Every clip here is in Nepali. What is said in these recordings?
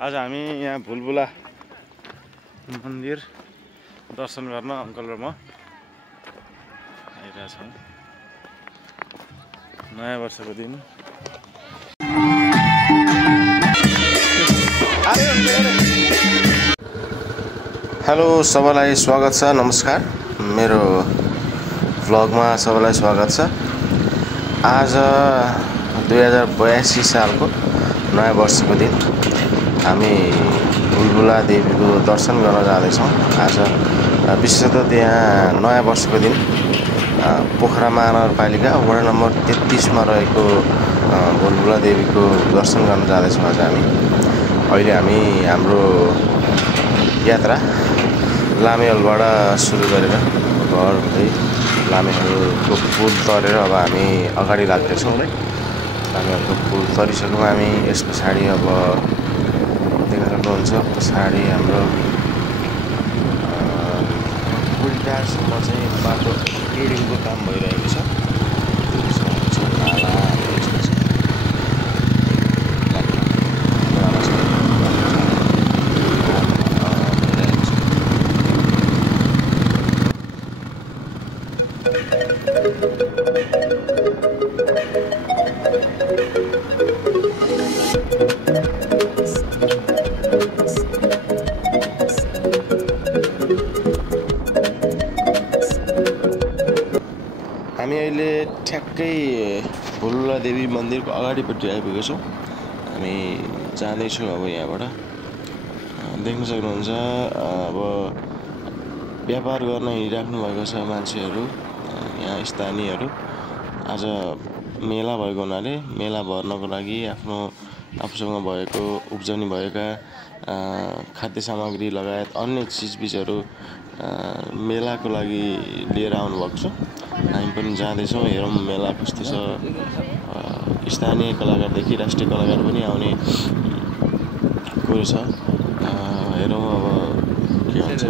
आज हामी यहाँ भुलबुला मन्दिर दर्शन गर्न अङ्कल र म आइरहेछौँ। नयाँ वर्षको दिन। हेलो सबैलाई स्वागत छ, नमस्कार। मेरो भ्लगमा सबैलाई स्वागत छ। आज 2082 सालको नयाँ वर्षको दिन हामी भुलबुला देवीको दर्शन गर्न जाँदैछौँ। आज विशेषतः त्यहाँ नयाँ वर्षको दिन पोखरा महानगरपालिका वडा नम्बर 33 मा रहेको भुलबुला देवीको दर्शन गर्न जाँदैछौँ। आज अहिले हामी हाम्रो यात्रा लामेहलबाट सुरु गरेर घर हुँदै लामेहलको पुल तरेर अब हामी अगाडि लाग्दैछौँ। लामेहलको पुल तरिसक्यौँ हामी। यस पछाडि अब देख्न सक्नुहुन्छ पछाडि हाम्रो बुढीटारसम्म चाहिँ बाटो बिल्डिङको काम भइरहेको छ। हामी अहिले ठ्याक्कै भुलबुला देवी मन्दिरको अगाडिपट्टि आइपुगेका छौँ। हामी जाँदैछौँ अब यहाँबाट। देख्न सक्नुहुन्छ अब व्यापार गर्न हिँडिराख्नु भएको छ मान्छेहरू, यहाँ स्थानीयहरू। आज मेला भएको हुनाले मेला भर्नको लागि आफूसँग भएको उब्जनी भएका खाद्य सामग्री लगायत अन्य चिजबिजहरू मेलाको लागि लिएर आउनुभएको छ। हामी पनि जाँदैछौँ, हेरौँ मेला कस्तो छ। स्थानीय कलाकारदेखि राष्ट्रिय कलाकार पनि आउने कुरो छ। हेरौँ अब के हुन्छ।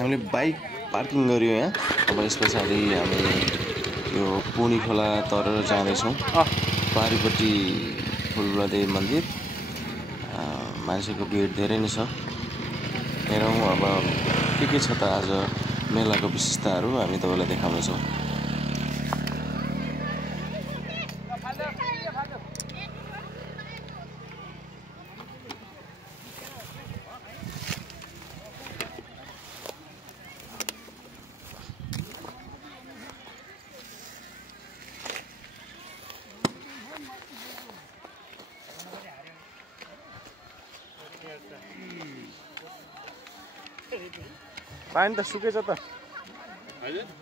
हामीले बाइक पार्किङ गर्यौँ यहाँ। अब यस पछाडि हामी यो पुनी खोला तरेर जाँदैछौँ। पारिपट्टि भुलबुला देवी मन्दिर। मान्छेको भिड धेरै नै छ। हेरौँ अब के छ त आज मेलाको विशेषताहरू हामी तपाईँलाई देखाउनेछौँ। पानी त सुकेछ त,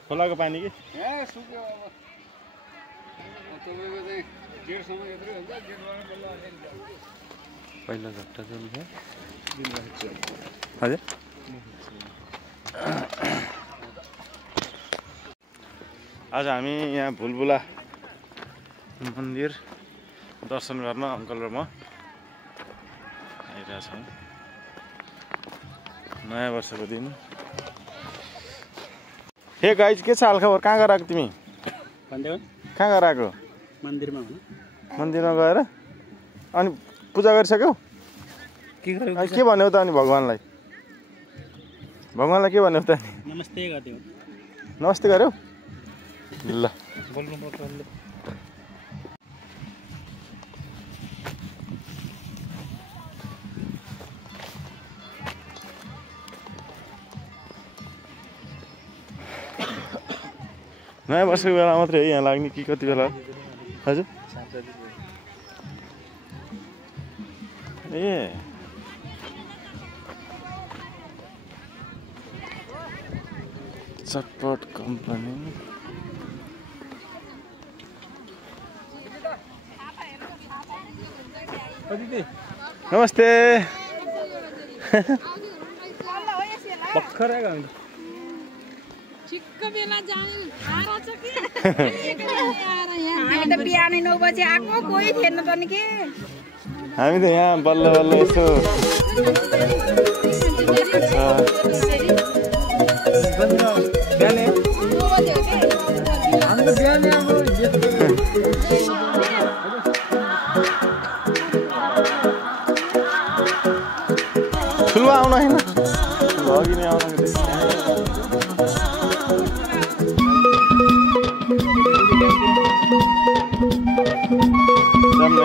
खोलाको पानी कि सुक्यो। अब तपाईँको चाहिँ गेटसम्म यत्रो हुन्छ, गेटबाट पहिला घट्टा चल्छ। हजुर आज हामी यहाँ भुलबुला मन्दिर दर्शन गर्न अङ्कल र म आइरहेछौँ। नयाँ वर्षको दिन। हे गाइज, के छ हालखबर? कहाँ गएर आएको तिमी? कहाँ गएर आएको? मन्दिरमा गएर अनि पूजा गरिसक्यौ? के भन्यौ त अनि भगवान्लाई? के भन्यौ त? नमस्ते गर्दै हो। नमस्ते गर्यौ? ल बोल्नु पर्छ। नयाँ वर्षको बेला मात्रै है यहाँ लाग्ने कि कति बेला हजुर ए चटपट कम्पनी नमस्ते भर्खरै गयो ठिक्क बेला जाने आएर छ कि हामी त बिहानै 9 बजे आएको कोही थिएन त नि के हामी त यहाँ बल्ल बल्ल यसो बिहानै 9 बजे हो के हामी त बिहानै आएको ठुलो आउन होइन अघि नै आउन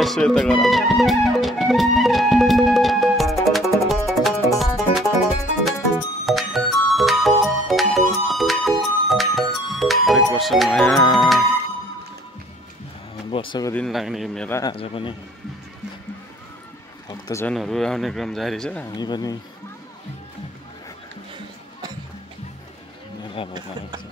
यसो यता गर हरेक वर्ष नयाँ वर्षको दिन लाग्ने यो मेला आज पनि भक्तजनहरू आउने क्रम जारी छ हामी पनि मेला भएर आएको छ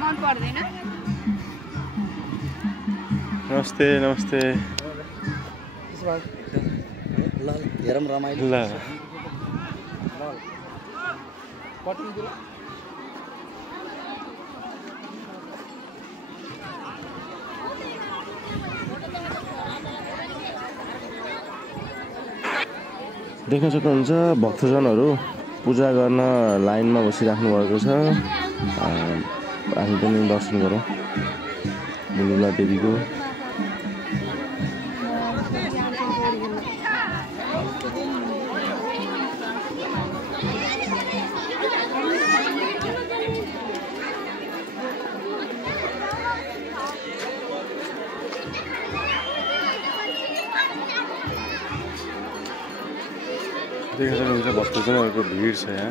मन पर्दैन नमस्ते नमस्ते ल हेरौँ रमाइलो ल देख्न सक्नुहुन्छ भक्तजनहरू पूजा गर्न लाइनमा बसिराख्नु भएको छ हामी पनि दर्शन गरौँ बुलबुला देवीको देख्न सक्नुहुन्छ भक्तजनहरूको भिड छ यहाँ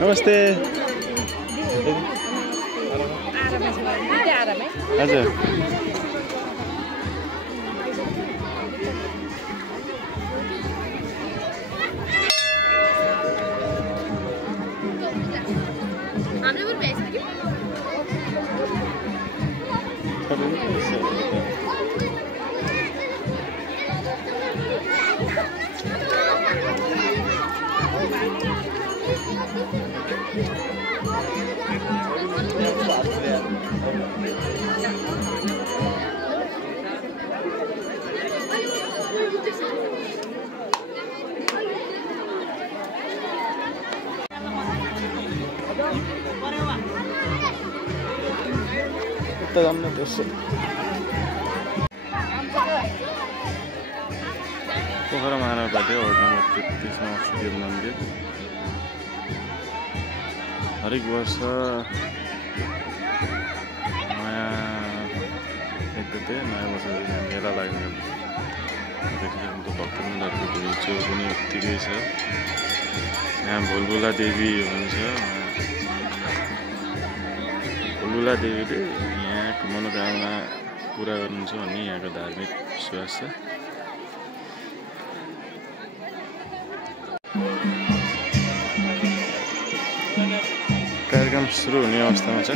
नमस्ते हजुर जाऊँ न त्यसो पोखरा महाराजबाट वार्ड नम्बर 33 मा अवस्थित मन्दिर हरेक वर्ष नयाँ वर्ष मेला लाग्ने भक्तजनहरूको भिड पनि उत्तिकै छ। यहाँ बुलबुला देवी हुनुहुन्छ। बुलबुला देवीले यहाँको मनोकामना पुरा गर्नुहुन्छ भन्ने यहाँको धार्मिक विश्वास छ। कार्यक्रम सुरु हुने अवस्थामा छ।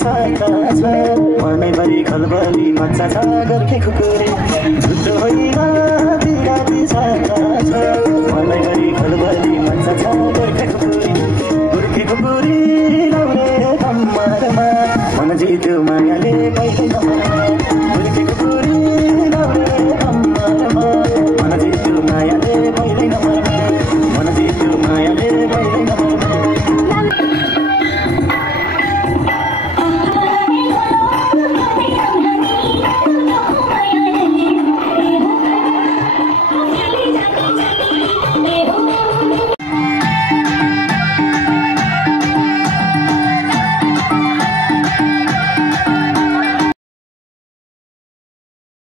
साका छ मनैभरि खलबली मच्चा छ गोर्खे खुकुरी झुटो होइन बिराती साका छ मनैभरि खलबली मच्चा छ गोर्खे खुकुरी लाउने कम्मरमा मन जित्यो मायाले कहिले